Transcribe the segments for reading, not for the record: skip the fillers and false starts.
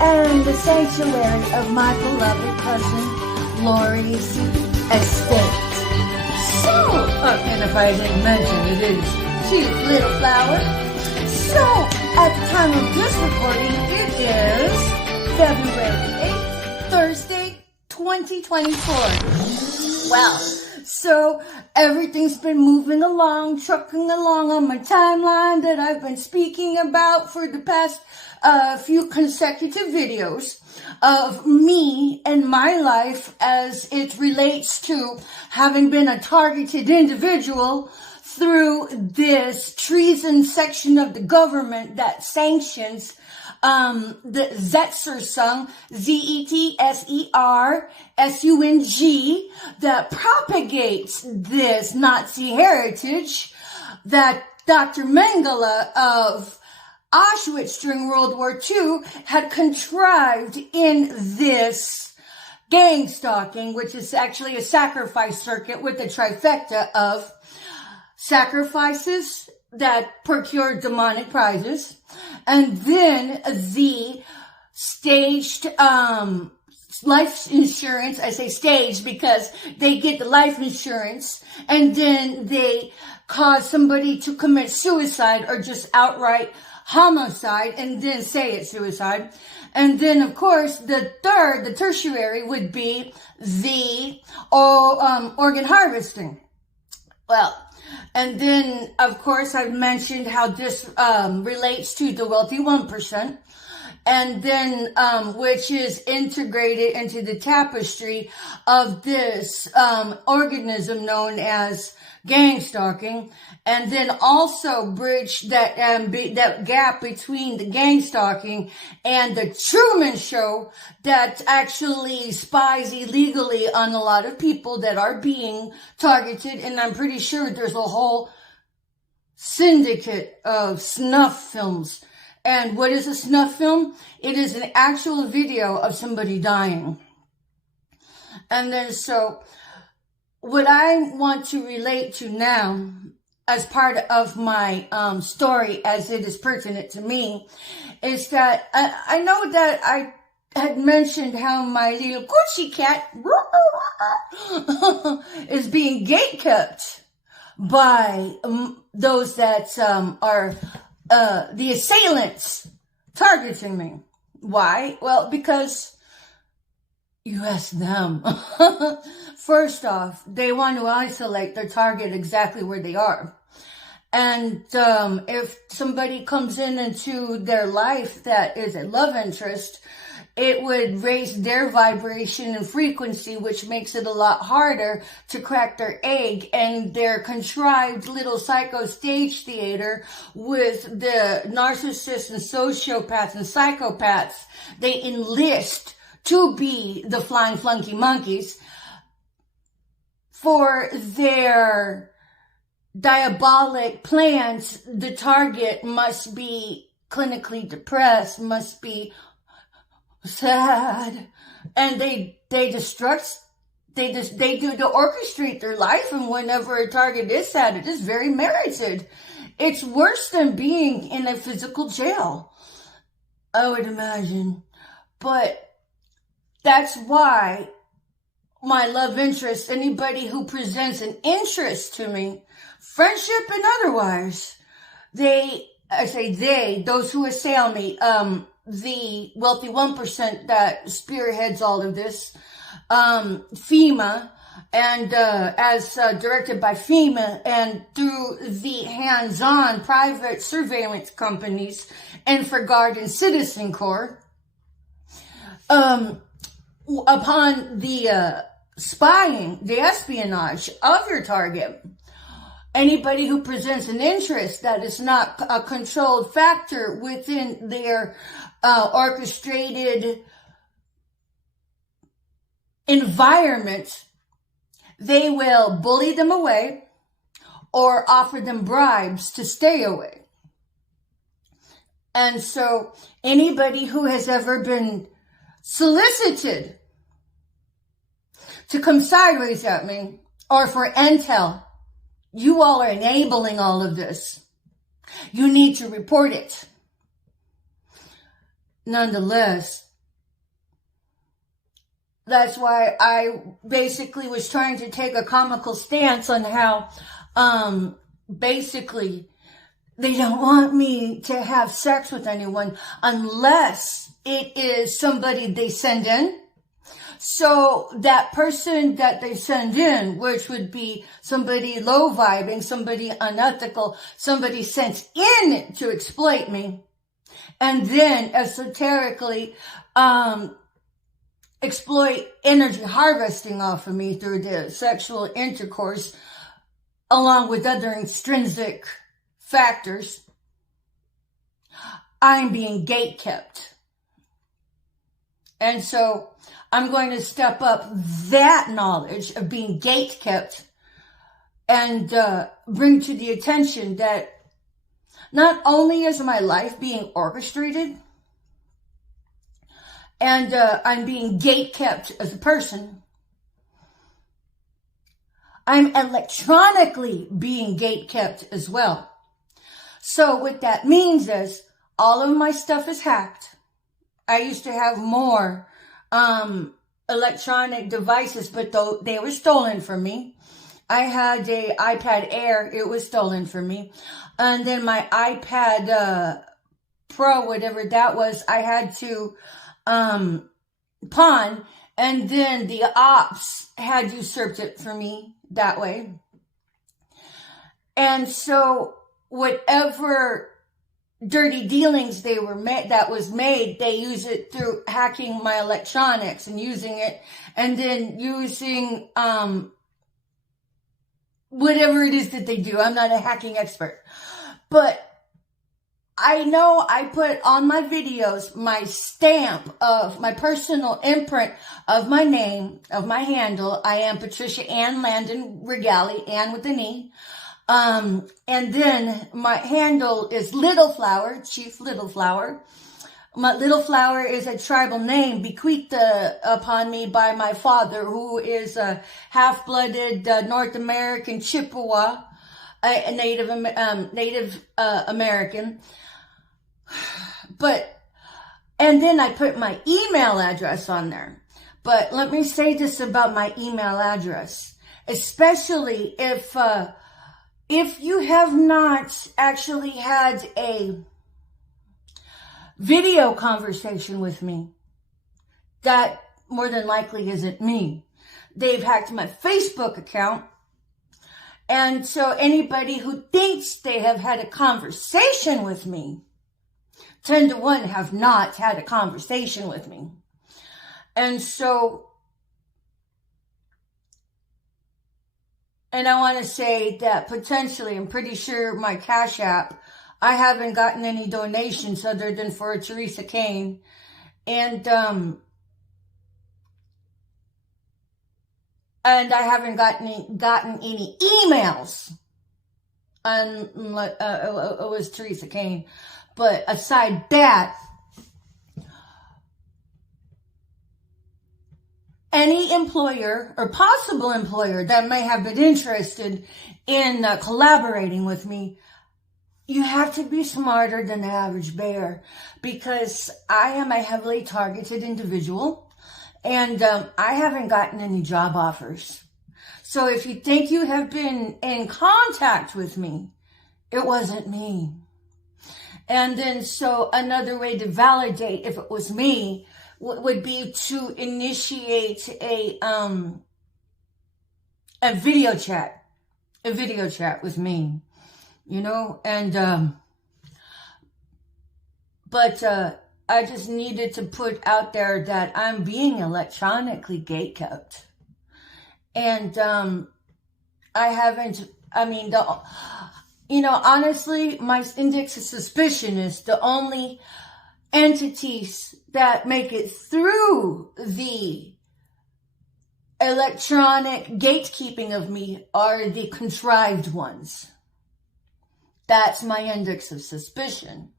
and the sanctuary of my beloved cousin Lori's estate. So, and if I didn't mention, it is cute little flower. So, at the time of this recording, it is February 8th, Thursday, 2024. Well, so everything's been moving along, trucking along on my timeline that I've been speaking about for the past few consecutive videos of me and my life as it relates to having been a targeted individual through this treason section of the government that sanctions the Zetsersung, Zetsersung, that propagates this Nazi heritage that Dr. Mengele of Auschwitz during World War II had contrived in this gang stalking, which is actually a sacrifice circuit with a trifecta of sacrifices that procure demonic prizes, and then the staged life insurance. I say staged because they get the life insurance, and then they cause somebody to commit suicide or just outright homicide and then say it's suicide. And then, of course, the tertiary would be the organ harvesting. Well, and then, of course, I've mentioned how this relates to the wealthy 1%, and then which is integrated into the tapestry of this organism known as gang stalking, and then also bridge that that gap between the gang stalking and the Truman Show that actually spies illegally on a lot of people that are being targeted. And I'm pretty sure there's a whole syndicate of snuff films. And what is a snuff film? It is an actual video of somebody dying. And then so what I want to relate to now as part of my story as it is pertinent to me is that I know that I had mentioned how my little Gucci cat is being gatekept by those that are the assailants targeting me. Why? Well, because you ask them. First off, they want to isolate their target exactly where they are. And if somebody comes into their life that is a love interest, it would raise their vibration and frequency, which makes it a lot harder to crack their egg and their contrived little psycho stage theater with the narcissists and sociopaths and psychopaths they enlist to be the flying flunky monkeys for their diabolic plans. The target must be clinically depressed, must be sad, and they orchestrate their life. And whenever a target is sad, it is very merited. It's worse than being in a physical jail, I would imagine. But that's why my love interest, anybody who presents an interest to me, friendship and otherwise, those who assail me, the wealthy 1% that spearheads all of this, FEMA, and as directed by FEMA and through the hands-on private surveillance companies, InfraGard and Citizen Corps, upon the spying, the espionage of your target, anybody who presents an interest that is not a controlled factor within their orchestrated environment, they will bully them away or offer them bribes to stay away. And so anybody who has ever been solicited to come sideways at me or for intel, you all are enabling all of this. You need to report it. Nonetheless, That's why I basically was trying to take a comical stance on how, basically, they don't want me to have sex with anyone unless it is somebody they send in. So that person that they send in, which would be somebody low vibing, somebody unethical, somebody sent in to exploit me, and then esoterically exploit energy harvesting off of me through the sexual intercourse, along with other extrinsic factors, I'm being gatekept. And so I'm going to step up that knowledge of being gatekept and bring to the attention that not only is my life being orchestrated and I'm being gatekept as a person, I'm electronically being gatekept as well. So what that means is all of my stuff is hacked. I used to have more electronic devices, but they were stolen from me. I had a iPad Air. It was stolen from me. And then my iPad Pro, whatever that was, I had to pawn. And then the ops had usurped it for me that way. And so whatever dirty dealings that was made, they use it through hacking my electronics and using it, and then using whatever it is that they do. I'm not a hacking expert, but I know I put on my videos my stamp of my personal imprint of my name, of my handle. I am Patricia Ann Landon Regali, Ann with an E. And then my handle is Little Flower, Chief Little Flower. My Little Flower is a tribal name bequeathed upon me by my father, who is a half-blooded North American Chippewa, a Native American. And then I put my email address on there. But let me say this about my email address, especially if you have not actually had a video conversation with me, that more than likely isn't me. They've hacked my Facebook account. And so anybody who thinks they have had a conversation with me, 10 to 1 have not had a conversation with me. And so, and I want to say that potentially, I'm pretty sure my Cash App, I haven't gotten any donations other than for Teresa Kane. And I haven't gotten any emails. And it was Teresa Kane. But aside that, any employer or possible employer that may have been interested in collaborating with me, you have to be smarter than the average bear, because I am a heavily targeted individual and I haven't gotten any job offers. So if you think you have been in contact with me, it wasn't me. And then so another way to validate if it was me would be to initiate a video chat with me, you know, and but I just needed to put out there that I'm being electronically gatekept, and I haven't. I mean, honestly, my index of suspicion is the only entities that make it through the electronic gatekeeping of me are the contrived ones. That's my index of suspicion.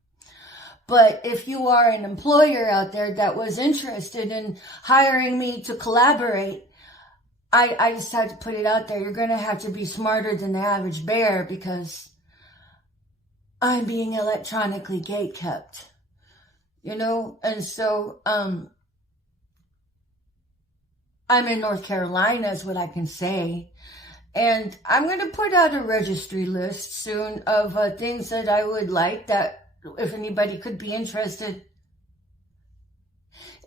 But if you are an employer out there that was interested in hiring me to collaborate, I just had to put it out there. You're going to have to be smarter than the average bear, because I'm being electronically gatekept. You know, and so, I'm in North Carolina is what I can say. And I'm going to put out a registry list soon of things that I would like, that if anybody could be interested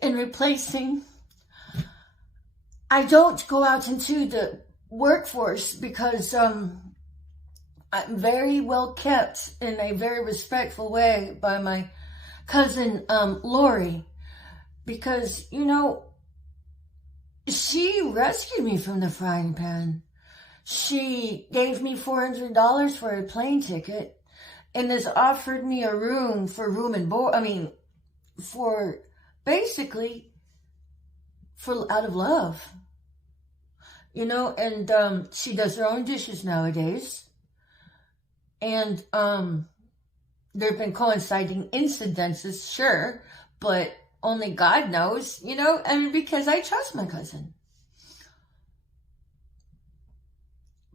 in replacing. I don't go out into the workforce because I'm very well kept in a very respectful way by my cousin Lori, because, you know, she rescued me from the frying pan. She gave me $400 for a plane ticket and has offered me a room for room and board. I mean, for basically for out of love, you know. And she does her own dishes nowadays. And there have been coinciding incidences, sure, but only God knows, you know, and because I trust my cousin.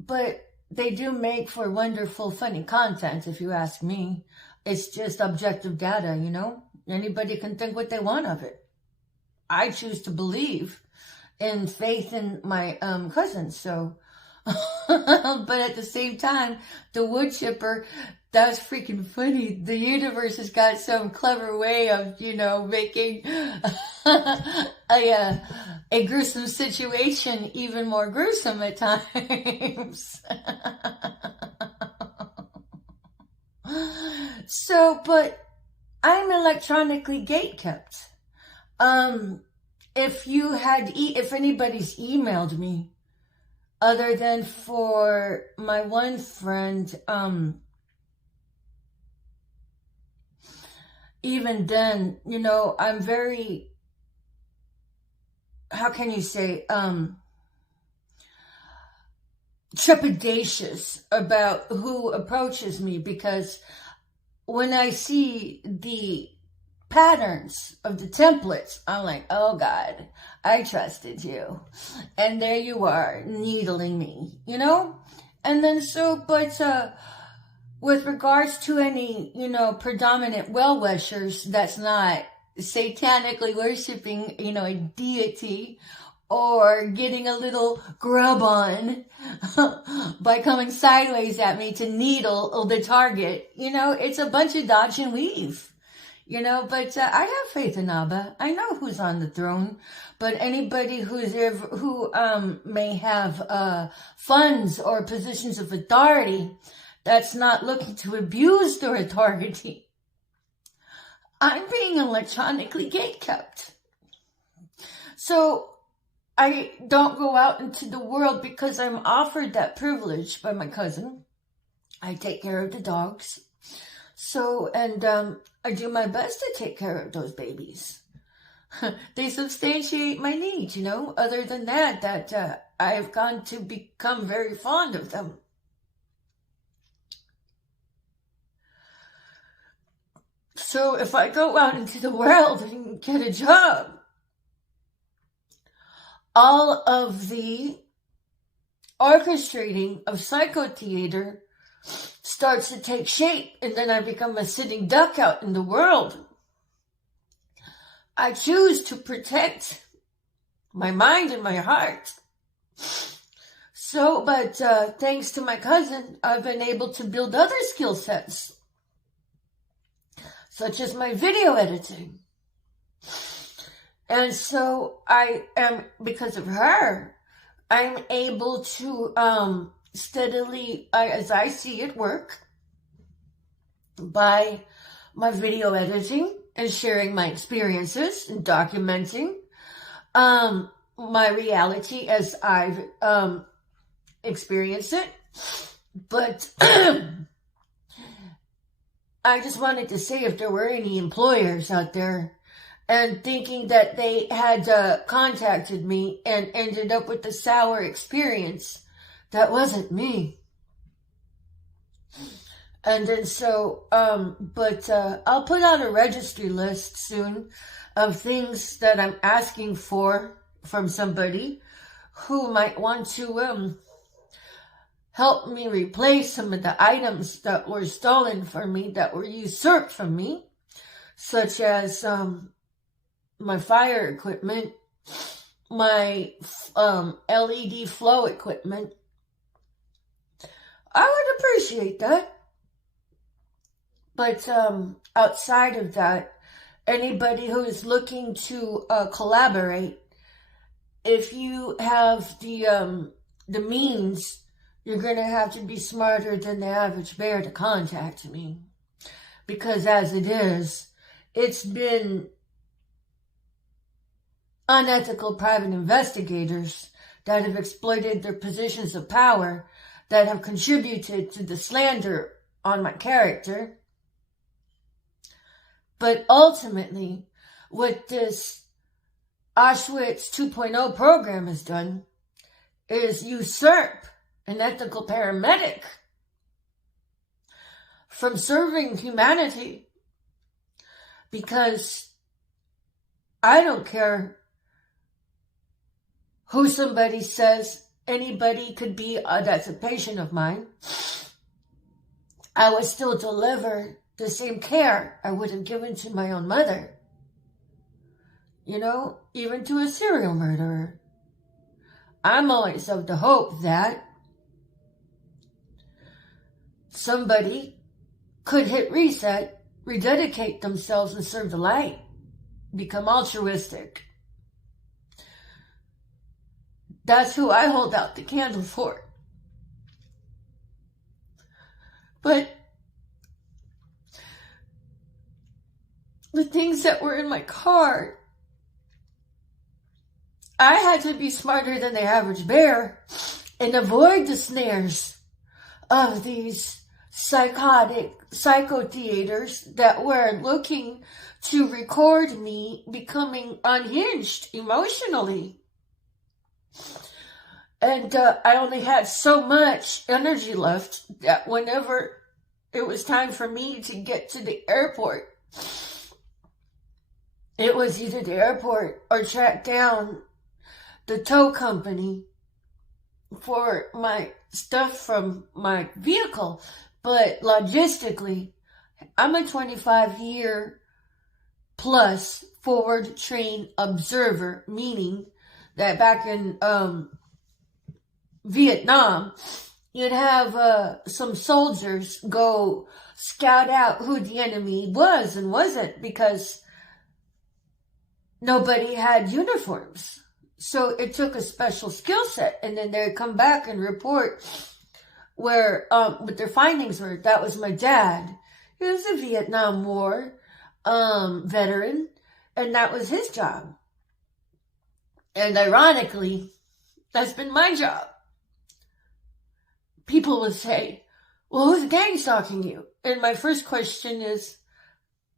But they do make for wonderful, funny content, if you ask me. It's just objective data, you know? Anybody can think what they want of it. I choose to believe in faith in my cousin, so. But at the same time, the wood chipper, that's freaking funny. The universe has got some clever way of, you know, making a gruesome situation even more gruesome at times. So, but I'm electronically gatekept. If anybody's emailed me, other than for my one friend, even then, you know, I'm very, how can you say, trepidatious about who approaches me, because when I see the patterns of the templates, I'm like, oh God, I trusted you. And there you are, needling me, you know? And then but with regards to any, you know, predominant well-wishers that's not satanically worshiping, you know, a deity, or getting a little grub on by coming sideways at me to needle the target, you know, it's a bunch of dodge and weave. You know, but I have faith in Abba. I know who's on the throne. But anybody who may have funds or positions of authority that's not looking to abuse their authority, I'm being electronically gatekept. So I don't go out into the world because I'm offered that privilege by my cousin. I take care of the dogs. So, and I do my best to take care of those babies. They substantiate my needs, you know. Other than that I've gone to become very fond of them. So if I go out into the world and get a job, all of the orchestrating of psychotheater starts to take shape, and then I become a sitting duck out in the world. I choose to protect my mind and my heart. So, but thanks to my cousin, I've been able to build other skill sets, such as my video editing. And so because of her, I'm able to steadily, as I see it, work by my video editing and sharing my experiences and documenting my reality as I've experienced it. But I just wanted to say, if there were any employers out there and thinking that they had contacted me and ended up with a sour experience, that wasn't me. And then so, but I'll put out a registry list soon of things that I'm asking for from somebody who might want to help me replace some of the items that were stolen from me, that were usurped from me, such as my fire equipment, my LED flow equipment, I would appreciate that. But outside of that, anybody who is looking to collaborate, if you have the means, you're going to have to be smarter than the average bear to contact me. Because as it is, it's been unethical private investigators that have exploited their positions of power, that have contributed to the slander on my character. But ultimately, what this Auschwitz 2.0 program has done is usurp an ethical paramedic from serving humanity. Because I don't care who somebody says anybody could be, that's a patient of mine. I would still deliver the same care I would have given to my own mother. You know, even to a serial murderer. I'm always of the hope that somebody could hit reset, rededicate themselves and serve the light, become altruistic. That's who I hold out the candle for. But the things that were in my car, I had to be smarter than the average bear and avoid the snares of these psycho theaters that were looking to record me becoming unhinged emotionally. And I only had so much energy left that whenever it was time for me to get to the airport, it was either the airport or track down the tow company for my stuff from my vehicle. But logistically, I'm a 25-year plus forward train observer, meaning that back in Vietnam, you'd have some soldiers go scout out who the enemy was and wasn't, because nobody had uniforms. So it took a special skill set, and then they'd come back and report where what their findings were. That was my dad. He was a Vietnam War veteran, and that was his job. And ironically, that's been my job. People would say, well, who's gang stalking you? And my first question is,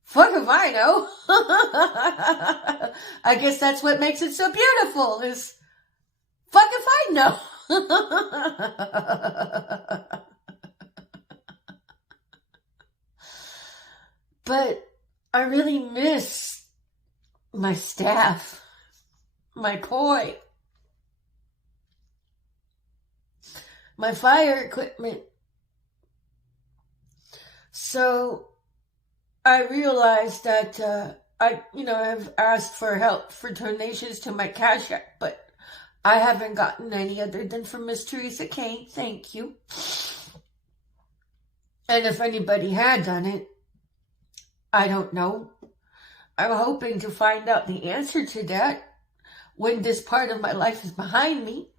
fuck if I know. I guess that's what makes it so beautiful, is fuck if I know. But I really miss my staff, my poi, my fire equipment. So I realized that I've asked for help for donations to my Cash App, but I haven't gotten any other than from Miss Teresa Kane. Thank you. And if anybody had done it, I don't know. I'm hoping to find out the answer to that when this part of my life is behind me.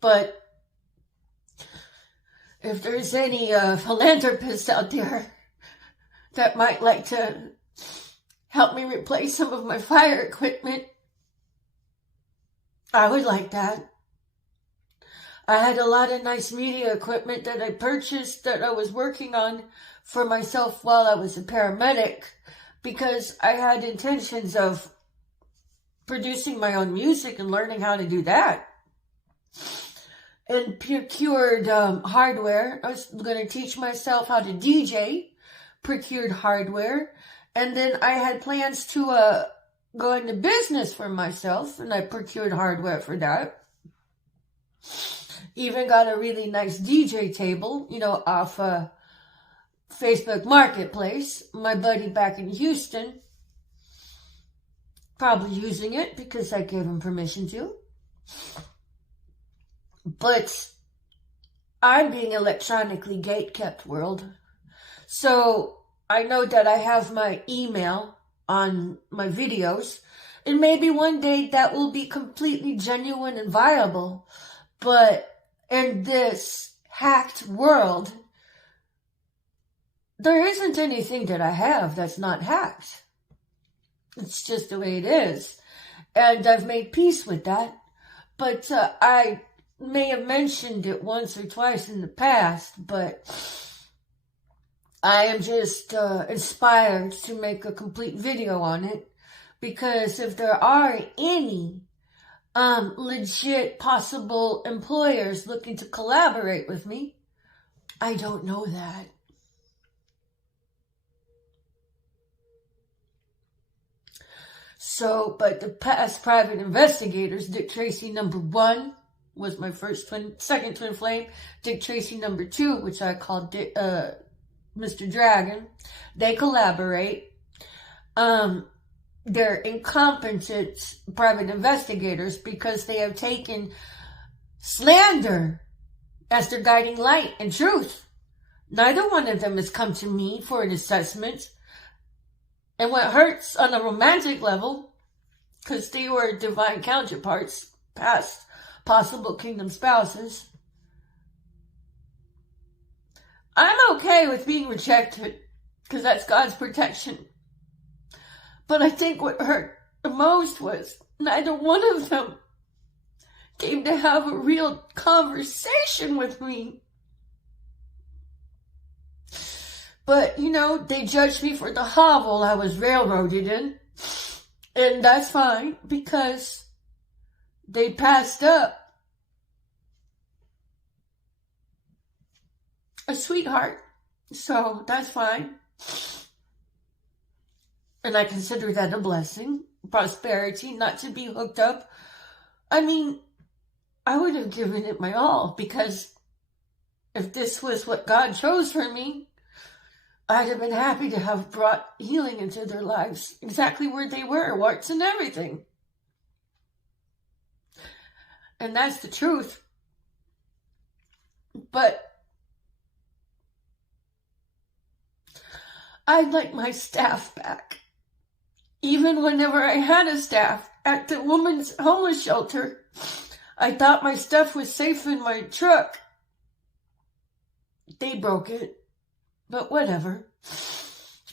But if there's any philanthropists out there that might like to help me replace some of my fire equipment, I would like that. I had a lot of nice media equipment that I purchased that I was working on for myself while I was a paramedic, because I had intentions of producing my own music and learning how to do that. And procured hardware. I was going to teach myself how to DJ, procured hardware, and then I had plans to go into business for myself, and I procured hardware for that. Even got a really nice DJ table, off Facebook Marketplace. My buddy back in Houston probably using it because I gave him permission to. But I'm being electronically gate-kept, world. So I know that I have my email on my videos, and maybe one day that will be completely genuine and viable. But in this hacked world, there isn't anything that I have that's not hacked. It's just the way it is. And I've made peace with that. But I may have mentioned it once or twice in the past, but I am just inspired to make a complete video on it. Because if there are any legit possible employers looking to collaborate with me, I don't know that. So, but the past private investigators, Dick Tracy number 1 was my second twin flame. Dick Tracy number 2, which I called Mr. Dragon, they collaborate. They're incompetent private investigators because they have taken slander as their guiding light and truth. Neither one of them has come to me for an assessment. And what hurts on a romantic level, because they were divine counterparts, past possible kingdom spouses, I'm okay with being rejected, because that's God's protection. But I think what hurt the most was neither one of them came to have a real conversation with me. But, you know, they judged me for the hovel I was railroaded in. And that's fine, because they passed up a sweetheart. So that's fine. And I consider that a blessing. Prosperity, not to be hooked up. I mean, I would have given it my all, because if this was what God chose for me, I'd have been happy to have brought healing into their lives, exactly where they were, warts and everything. And that's the truth. But I'd like my staff back. Even whenever I had a staff at the women's homeless shelter, I thought my stuff was safe in my truck. They broke it. But whatever.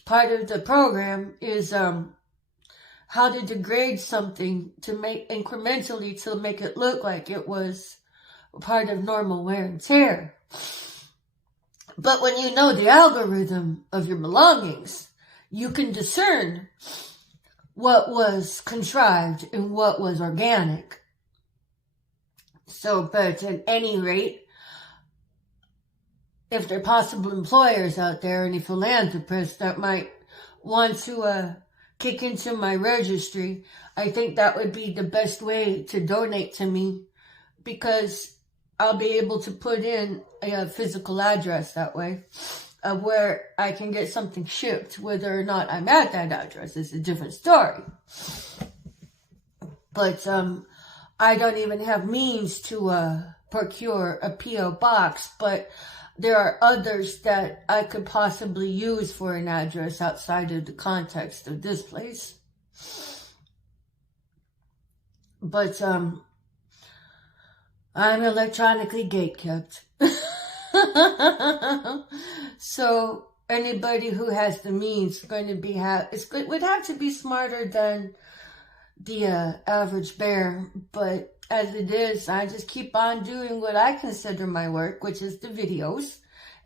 Part of the program is how to degrade something to make incrementally to make it look like it was part of normal wear and tear. But when you know the algorithm of your belongings, you can discern what was contrived and what was organic. So, but at any rate, if there are possible employers out there, any philanthropists that might want to kick into my registry, I think that would be the best way to donate to me, because I'll be able to put in a physical address that way of where I can get something shipped. Whether or not I'm at that address is a different story. But I don't even have means to procure a P.O. box, but there are others that I could possibly use for an address outside of the context of this place. But I'm electronically gatekept. So anybody who has the means would have to be smarter than the average bear. But as it is, I just keep on doing what I consider my work, which is the videos.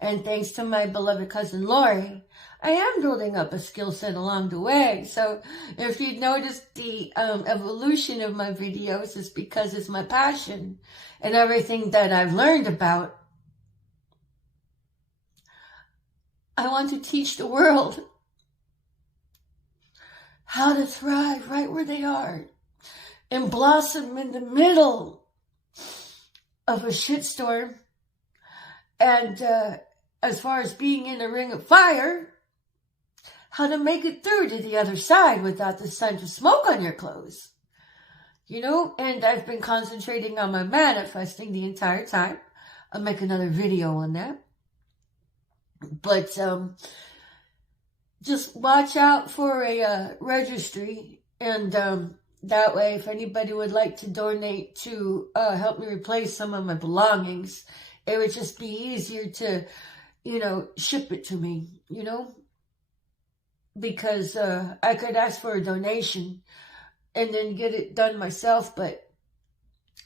And thanks to my beloved cousin Lori, I am building up a skill set along the way. So if you notice the evolution of my videos, is because it's my passion and everything that I've learned about. I want to teach the world how to thrive right where they are and blossom in the middle of a shitstorm. And as far as being in a ring of fire, how to make it through to the other side without the scent of smoke on your clothes. You know, and I've been concentrating on my manifesting the entire time. I'll make another video on that. But just watch out for a registry, and that way, if anybody would like to donate to help me replace some of my belongings, it would just be easier to, you know, ship it to me, you know, because I could ask for a donation and then get it done myself, but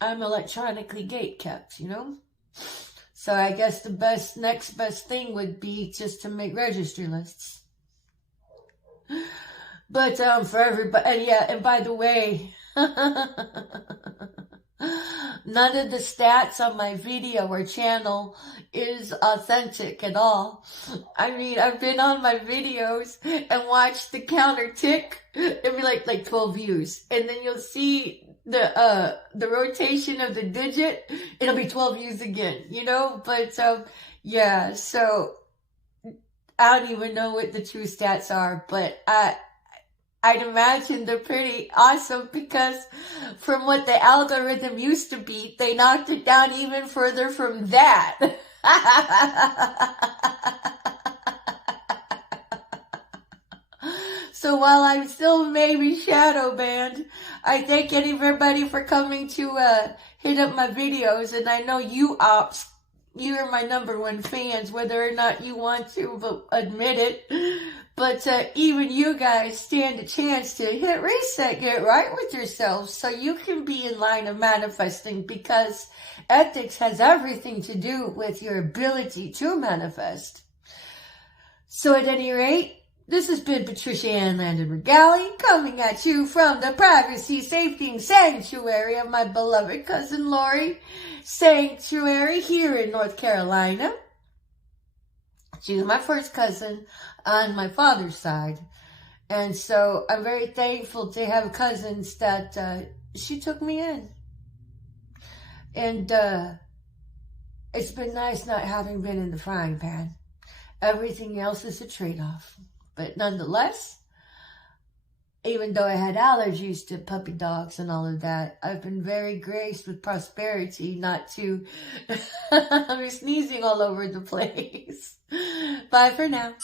I'm electronically gate kept, you know. So I guess the next best thing would be just to make registry lists. But for everybody, and yeah, and by the way, none of the stats on my video or channel is authentic at all. I mean, I've been on my videos and watched the counter tick. It'd be like 12 views, and then you'll see the rotation of the digit. It'll be 12 views again, you know. But yeah, so I don't even know what the true stats are, but I'd imagine they're pretty awesome, because from what the algorithm used to be, they knocked it down even further from that. So while I'm still maybe shadow banned, I thank everybody for coming to hit up my videos, and I know you ops, you're my #1 fans, whether or not you want to admit it. But even you guys stand a chance to hit reset, get right with yourselves, so you can be in line of manifesting, because ethics has everything to do with your ability to manifest. So at any rate, this has been Patricia Ann Landon Regali, coming at you from the privacy, safety, and sanctuary of my beloved cousin Lori Sanctuary here in North Carolina. She's my first cousin on my father's side. And so I'm very thankful to have cousins that she took me in. And it's been nice not having been in the frying pan. Everything else is a trade-off. But nonetheless, even though I had allergies to puppy dogs and all of that, I've been very graced with prosperity not to be sneezing all over the place. Bye for now.